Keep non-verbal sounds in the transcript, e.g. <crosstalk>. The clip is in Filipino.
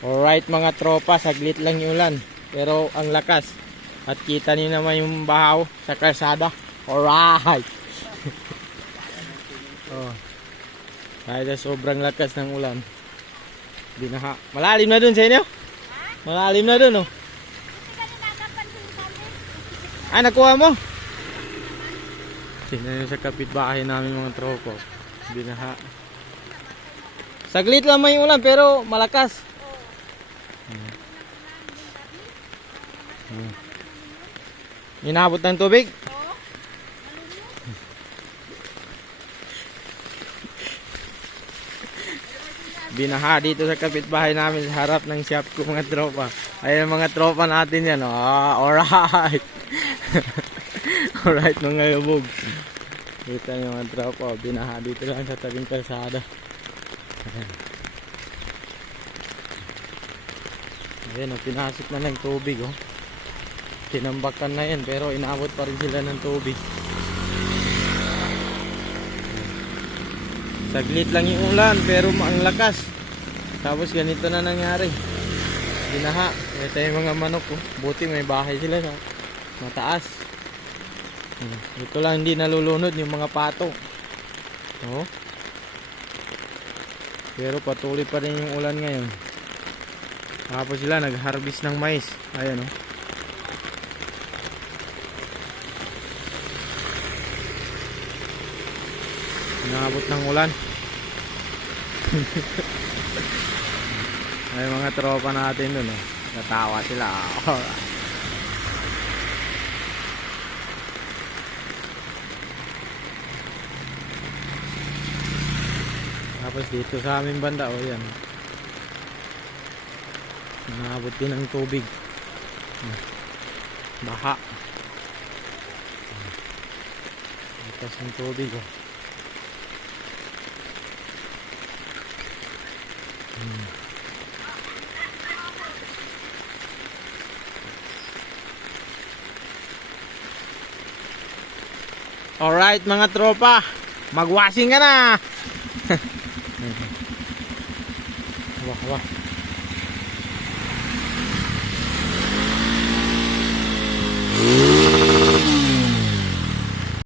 Alright mga tropa, saglit lang yung ulan. Pero ang lakas. At kita niyo naman yung bahaw sa kalsada. Alright! <laughs> oh. Sa sobrang lakas ng ulan. Binaha. Malalim na dun sa inyo? Malalim na dun oh. Ay, nakuha mo? Tingnan nyo sa kapitbahay namin mga tropa. Binaha. Saglit lang may ulan pero malakas. Hmm. Inabot ng tubig? <laughs> Binaha dito sa kapitbahay namin sa harap ng shop ko mga tropa. Ayan mga tropa natin yan. Oh. Ah, alright. <laughs> alright mga lubog. Kita niyo mga tropa. oh. Binaha dito lang sa tabing kalsada. Ayan. Oh, pinasok na ng tubig, oh. Tinambakan na yan, pero inaabot pa rin sila ng tubig. Saglit lang yung ulan, pero ang lakas. Tapos ganito na nangyari. Binaha. Ito yung mga manok, oh. Buti may bahay sila sa mataas. Ito lang hindi nalulunod yung mga pato. Oh. Pero patuloy pa rin yung ulan ngayon. Tapos sila nag-harvest ng mais. Ayan oh. Inaabot ng ulan. <laughs> Ay mga tropa natin dun oh. Natawa sila. <laughs> Tapos dito sa aming banda oh yan. Naabot din ng tubig. Baha. Tapos ng tubig oh. Hmm. Alright mga tropa, magwashing ka na. <laughs> 好吧好吧。